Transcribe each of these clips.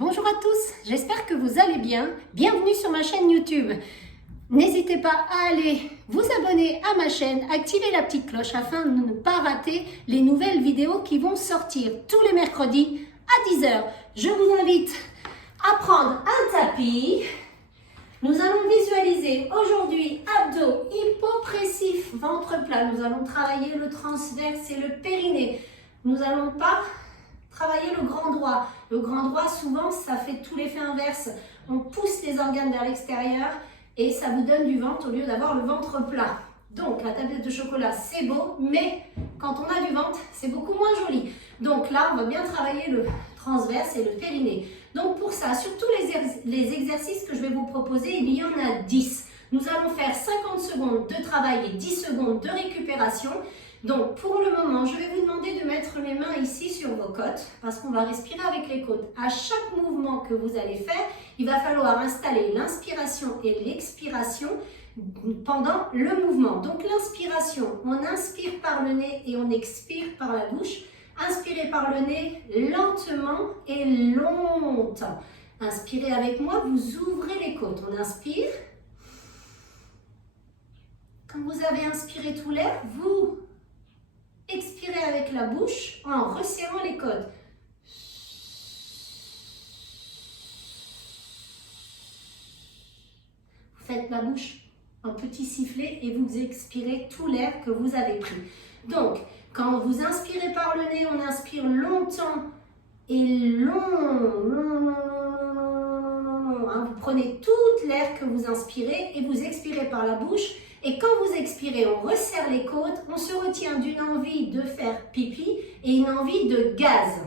Bonjour à tous, j'espère que vous allez bien. Bienvenue sur ma chaîne YouTube. N'hésitez pas à aller vous abonner à ma chaîne, activer la petite cloche afin de ne pas rater les nouvelles vidéos qui vont sortir tous les mercredis à 10 h. Je vous invite à prendre un tapis. Nous allons visualiser aujourd'hui abdos, hypopressif, ventre plat. Nous allons travailler le transverse et le périnée. Nous n'allons pas travailler le grand droit. Le grand droit, souvent, ça fait tout l'effet inverse. On pousse les organes vers l'extérieur et ça vous donne du ventre au lieu d'avoir le ventre plat. Donc, la tablette de chocolat, c'est beau, mais quand on a du ventre, c'est beaucoup moins joli. Donc là, on va bien travailler le transverse et le périnée. Donc pour ça, sur tous les exercices que je vais vous proposer, il y en a 10. Nous allons faire 50 secondes de travail et 10 secondes de récupération. Donc pour le moment, je vais vous demander de mettre les mains ici sur vos côtes parce qu'on va respirer avec les côtes. À chaque mouvement que vous allez faire, il va falloir installer l'inspiration et l'expiration pendant le mouvement. Donc l'inspiration, on inspire par le nez et on expire par la bouche. Inspirez par le nez lentement et longtemps. Inspirez avec moi, vous ouvrez les côtes. On inspire. Quand vous avez inspiré tout l'air, vous expirez avec la bouche en resserrant les côtes. Vous faites la bouche un petit sifflet et vous expirez tout l'air que vous avez pris. Donc, quand vous inspirez par le nez, on inspire longtemps et long. Vous prenez toute l'air que vous inspirez et vous expirez par la bouche. Et quand vous expirez, on resserre les côtes, on se retient d'une envie de faire pipi et une envie de gaz.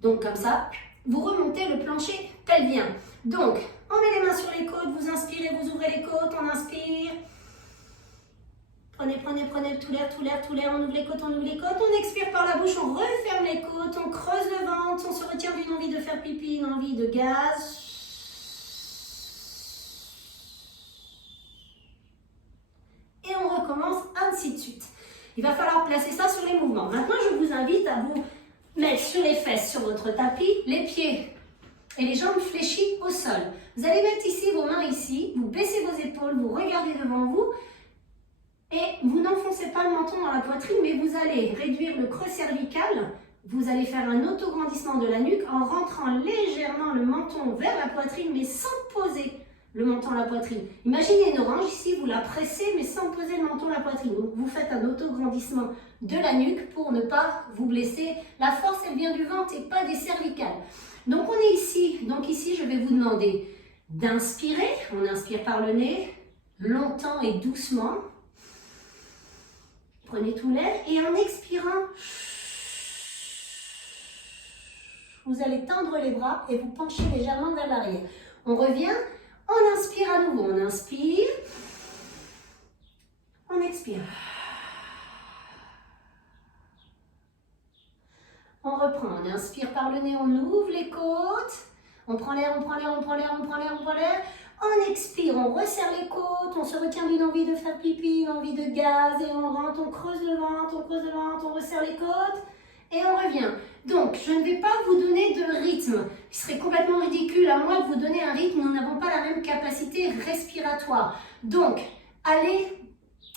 Donc comme ça, vous remontez le plancher pelvien. Donc, on met les mains sur les côtes, vous inspirez, vous ouvrez les côtes, on inspire. Prenez tout l'air, on ouvre les côtes, on expire par la bouche, on referme les côtes, on creuse le ventre, on se retient d'une envie de faire pipi, une envie de gaz. Et on recommence ainsi de suite. Il va falloir placer ça sur les mouvements. Maintenant, je vous invite à vous mettre sur les fesses, sur votre tapis, les pieds et les jambes fléchies au sol. Vous allez mettre ici vos mains ici, vous baissez vos épaules, vous regardez devant vous. Et vous n'enfoncez pas le menton dans la poitrine, mais vous allez réduire le creux cervical. Vous allez faire un autograndissement de la nuque en rentrant légèrement le menton vers la poitrine, mais sans poser le menton à la poitrine. Imaginez une orange ici, vous la pressez, mais sans poser le menton à la poitrine. Donc vous faites un autograndissement de la nuque pour ne pas vous blesser. La force, elle vient du ventre et pas des cervicales. Donc on est ici. Donc ici, je vais vous demander d'inspirer. On inspire par le nez, longtemps et doucement. Prenez tout l'air et en expirant, vous allez tendre les bras et vous penchez légèrement vers l'arrière. On revient, on inspire à nouveau, on inspire, on expire. On reprend, on inspire par le nez, on ouvre les côtes, on prend l'air, on expire, on resserre les côtes, on se retient d'une envie de faire pipi, une envie de gaz, et on rentre, on creuse le ventre, on resserre les côtes, et on revient. Donc, je ne vais pas vous donner de rythme, ce serait complètement ridicule à moi de vous donner un rythme, nous n'avons pas la même capacité respiratoire. Donc, allez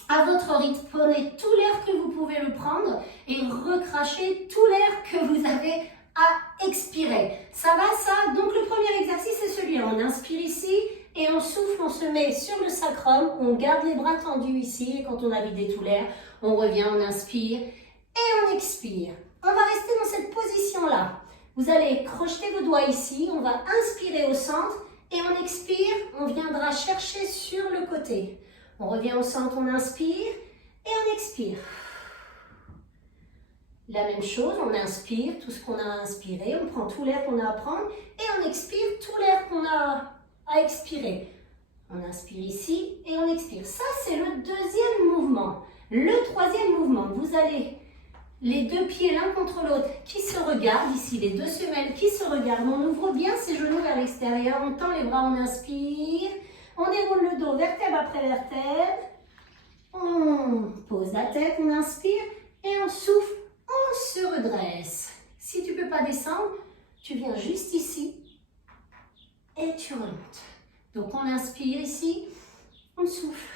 à votre rythme, prenez tout l'air que vous pouvez le prendre, et recrachez tout l'air que vous avez à expirer. Ça va, ça? Donc, le premier exercice, c'est celui-là. On inspire ici, et on souffle, on se met sur le sacrum, on garde les bras tendus ici, et quand on a vidé tout l'air, on revient, on inspire, et on expire. On va rester dans cette position-là. Vous allez crocheter vos doigts ici, on va inspirer au centre, et on expire, on viendra chercher sur le côté. On revient au centre, on inspire, et on expire. La même chose, on inspire tout ce qu'on a inspiré, on prend tout l'air qu'on a à prendre, et on expire tout l'air qu'on a à expirer. On inspire ici et on expire. Ça, c'est le deuxième mouvement. Le troisième mouvement, vous allez les deux pieds l'un contre l'autre qui se regardent. Ici, les deux semelles qui se regardent. On ouvre bien ses genoux vers l'extérieur. On tend les bras, on inspire. On déroule le dos, vertèbre après vertèbre. On pose la tête, on inspire et on souffle. On se redresse. Si tu ne peux pas descendre, Tu viens juste ici et tu remontes. Donc on inspire ici, on souffle.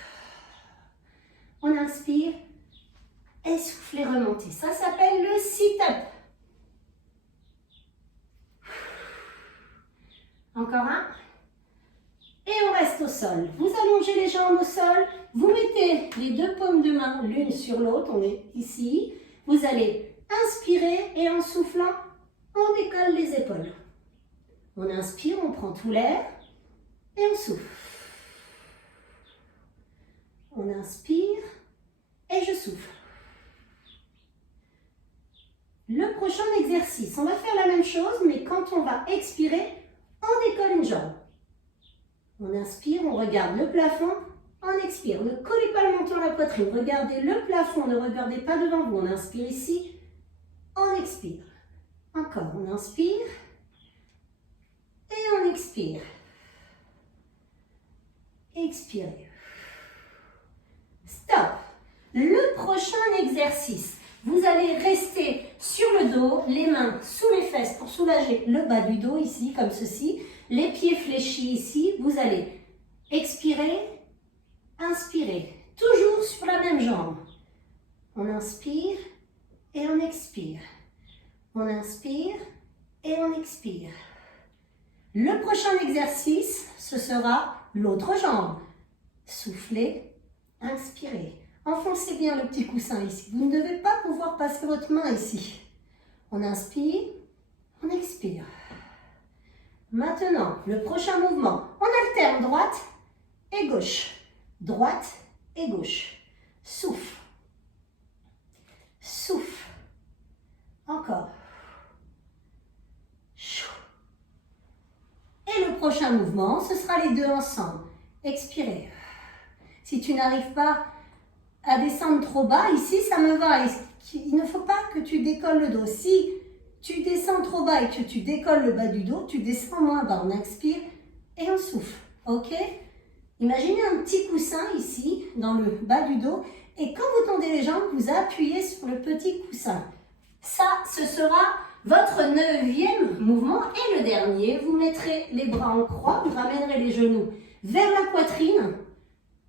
On inspire et souffle et remonter. Ça s'appelle le sit-up. Encore un. Et on reste au sol. Vous allongez les jambes au sol. Vous mettez les deux paumes de main l'une sur l'autre. On est ici. Vous allez inspirer et en soufflant, on décolle les épaules. On inspire, on prend tout l'air et on souffle. On inspire et je souffle. Le prochain exercice, on va faire la même chose, mais quand on va expirer, on décolle une jambe. On inspire, on regarde le plafond, on expire. Ne collez pas le menton à la poitrine, regardez le plafond, ne regardez pas devant vous. On inspire ici, on expire. Encore, on inspire et on expire. Expirez. Stop. Le prochain exercice, vous allez rester sur le dos, les mains sous les fesses pour soulager le bas du dos ici, comme ceci. Les pieds fléchis ici. Vous allez expirer, inspirer. Toujours sur la même jambe. On inspire et on expire. On inspire et on expire. Le prochain exercice, ce sera l'autre jambe. Soufflez, inspirez. Enfoncez bien le petit coussin ici. Vous ne devez pas pouvoir passer votre main ici. On inspire, on expire. Maintenant, le prochain mouvement. On alterne droite et gauche. Droite et gauche. Souffle. Souffle. Encore. Et le prochain mouvement, ce sera les deux ensemble. Expirez. Si tu n'arrives pas à descendre trop bas, ici ça me va. Il ne faut pas que tu décolles le dos. Si tu descends trop bas et que tu décolles le bas du dos, tu descends moins bas. On inspire et on souffle. Ok? Imaginez un petit coussin ici, dans le bas du dos. Et quand vous tendez les jambes, vous appuyez sur le petit coussin. Ça, ce sera votre 9e mouvement. Et le dernier, vous mettrez les bras en croix, vous ramènerez les genoux vers la poitrine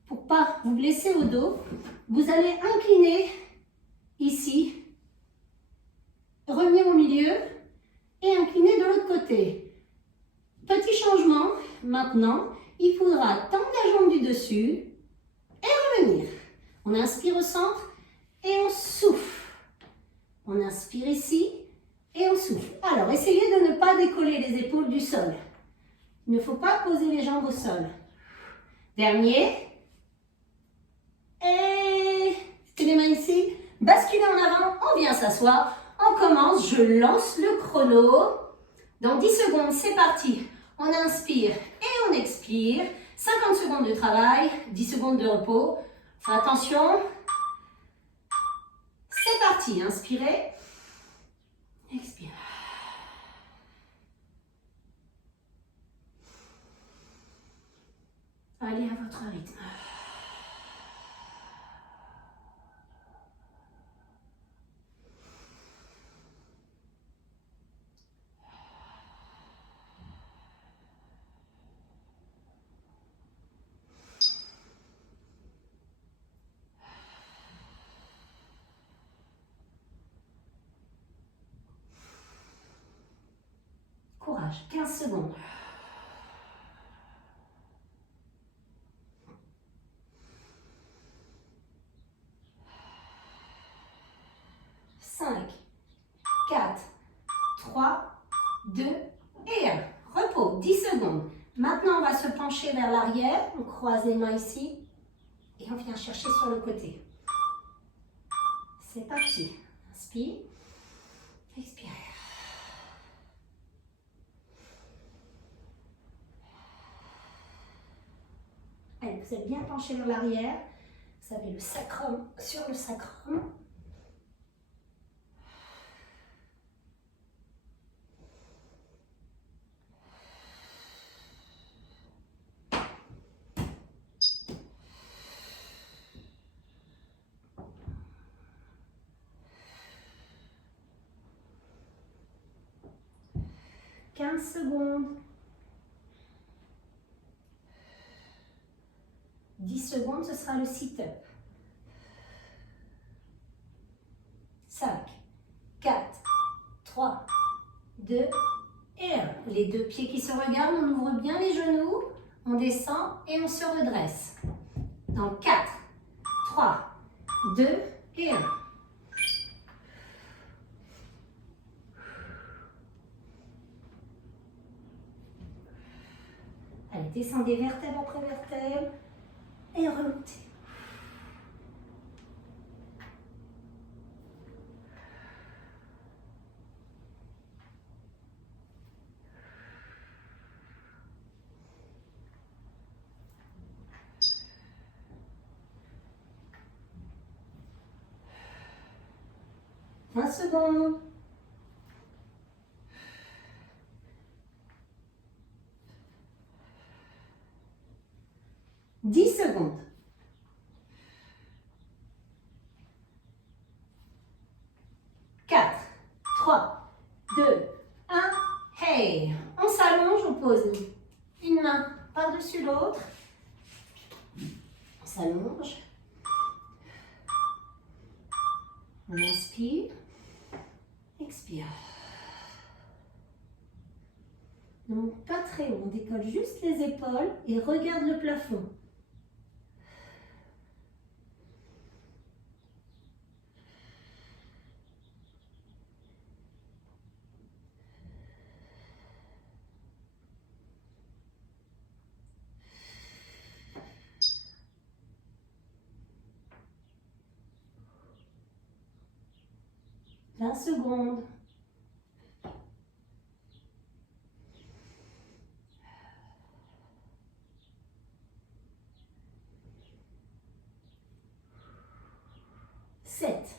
pour ne pas vous blesser au dos. Vous allez incliner ici, revenir au milieu et incliner de l'autre côté. Petit changement, maintenant, il faudra tendre la jambe du dessus et revenir. On inspire au centre et on souffle. On inspire ici et on souffle. Alors, essayez de ne pas décoller les épaules du sol. Il ne faut pas poser les jambes au sol. Dernier. Et les mains ici. Basculez en avant, on vient s'asseoir. On commence, je lance le chrono. Dans 10 secondes, c'est parti. On inspire et on expire. 50 secondes de travail, 10 secondes de repos. Attention. C'est parti, inspirez. Expire. Allez à votre rythme. Courage, 15 secondes. Cinq, 4, 3, 2 et 1. Repos, 10 secondes. Maintenant, on va se pencher vers l'arrière. On croise les mains ici et on vient chercher sur le côté. C'est parti. Inspire, expire. Allez, vous êtes bien penché vers l'arrière. Vous avez le sacrum sur le sacrum. 15 secondes. 10 secondes, ce sera le sit-up. 5, 4, 3, 2 et 1. Les deux pieds qui se regardent, on ouvre bien les genoux, on descend et on se redresse. Dans 4, 3, 2 et 1. Allez, descendez vertèbre après vertèbre et remontez. Un second. Dix secondes. 4, 3, 2, 1. Hey! On s'allonge, on pose une main par-dessus l'autre. On s'allonge. On inspire. Expire. Donc pas très haut, on décolle juste les épaules et regarde le plafond. Vingt secondes. 7,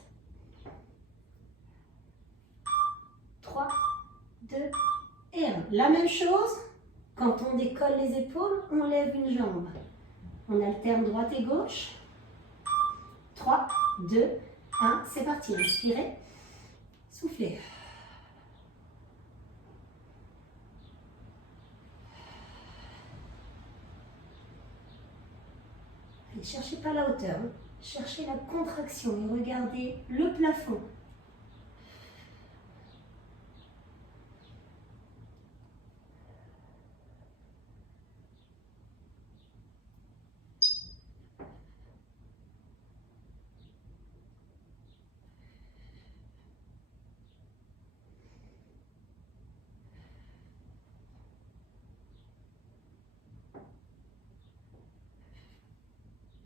3, 2 et 1. La même chose, quand on décolle les épaules, on lève une jambe. On alterne droite et gauche. 3, 2, 1, c'est parti. Inspirez, soufflez. Ne cherchez pas la hauteur, hein. Cherchez la contraction et regardez le plafond.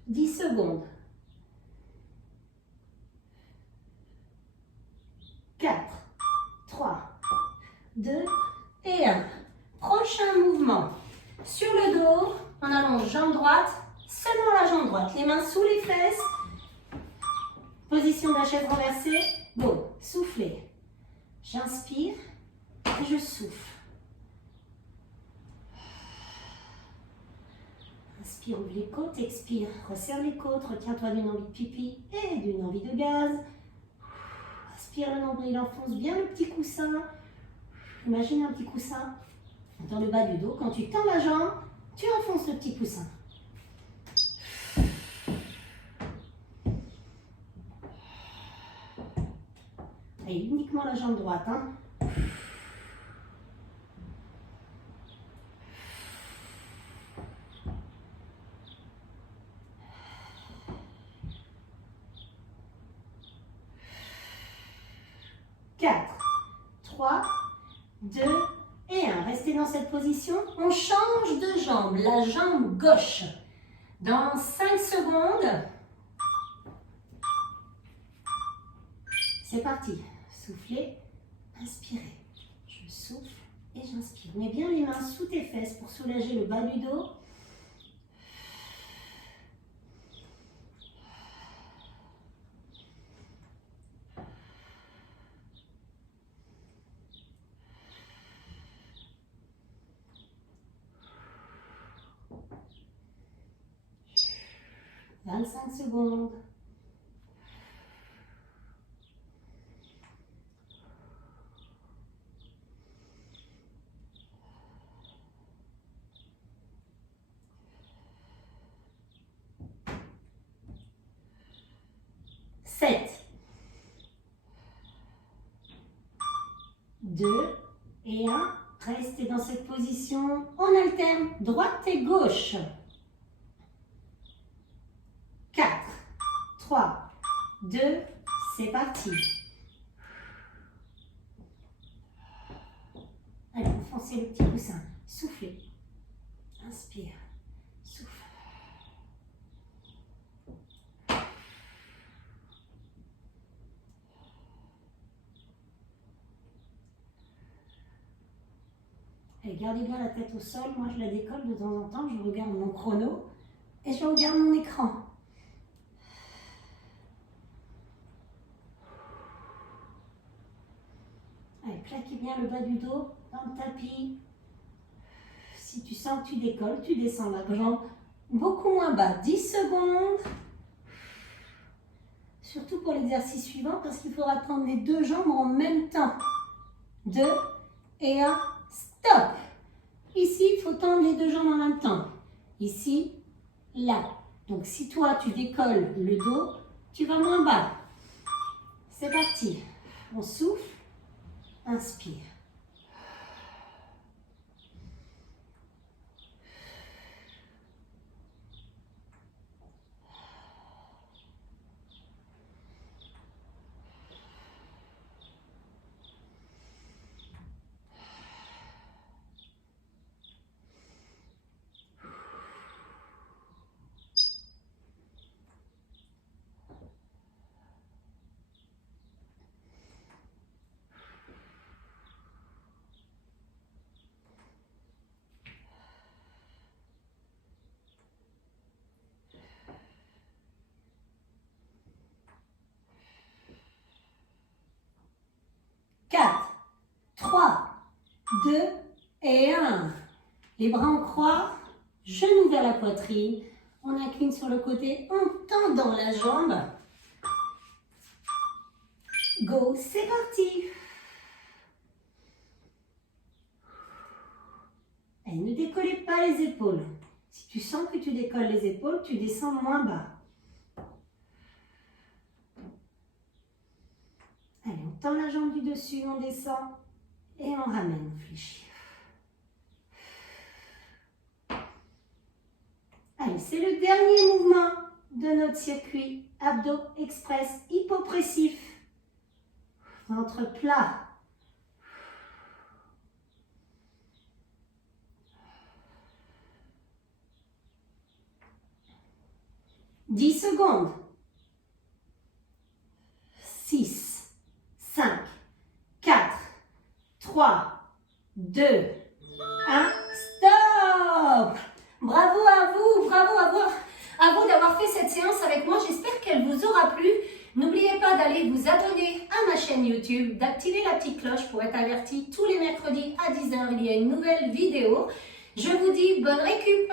Dix secondes. 4, 3, 2 et 1. Prochain mouvement. Sur le dos, on allonge jambe droite, seulement la jambe droite. Les mains sous les fesses. Position de la chaise renversée. Bon, soufflez. J'inspire et je souffle. Inspire, ouvre les côtes, expire, resserre les côtes, retiens-toi d'une envie de pipi et d'une envie de gaz. Inspire le nombril, enfonce bien le petit coussin. Imagine un petit coussin dans le bas du dos. Quand tu tends la jambe, tu enfonces le petit coussin. Et uniquement la jambe droite. Hein. Quatre, 3, 2 et 1. Restez dans cette position. On change de jambe, la jambe gauche. Dans 5 secondes, c'est parti. Soufflez, inspirez. Je souffle et j'inspire. Mets bien les mains sous tes fesses pour soulager le bas du dos. « 25 secondes. 2 et 1. Restez dans cette position. On alterne droite et gauche. 4, 3, 2, c'est parti. Allez, enfoncez le petit coussin. Soufflez. Inspire. Souffle. Allez, gardez bien la tête au sol. Moi, je la décolle de temps en temps. Je regarde mon chrono et je regarde mon écran. Allez, plaquez bien le bas du dos dans le tapis. Si tu sens que tu décolles, tu descends la jambe beaucoup moins bas. 10 secondes. Surtout pour l'exercice suivant parce qu'il faudra tendre les deux jambes en même temps. 2 et 1. Stop. Ici, il faut tendre les deux jambes en même temps. Ici, là. Donc, si toi, tu décolles le dos, tu vas moins bas. C'est parti. On souffle. Inspire. Quatre, 3, 2 et 1. Les bras en croix, genoux vers la poitrine. On incline sur le côté en tendant la jambe. Go, c'est parti. Et ne décollez pas les épaules. Si tu sens que tu décolles les épaules, tu descends moins bas. Allez, on tend la jambe du dessus, on descend et on ramène, on fléchit. Allez, c'est le dernier mouvement de notre circuit abdos express hypopressif. Ventre plat. « 10 secondes. 6, 5, 4, 3, 2, 1. Stop! Bravo à vous, bravo à vous d'avoir fait cette séance avec moi. J'espère qu'elle vous aura plu. N'oubliez pas d'aller vous abonner à ma chaîne YouTube, d'activer la petite cloche pour être averti tous les mercredis à 10 h. Il y a une nouvelle vidéo. Je vous dis bonne récup!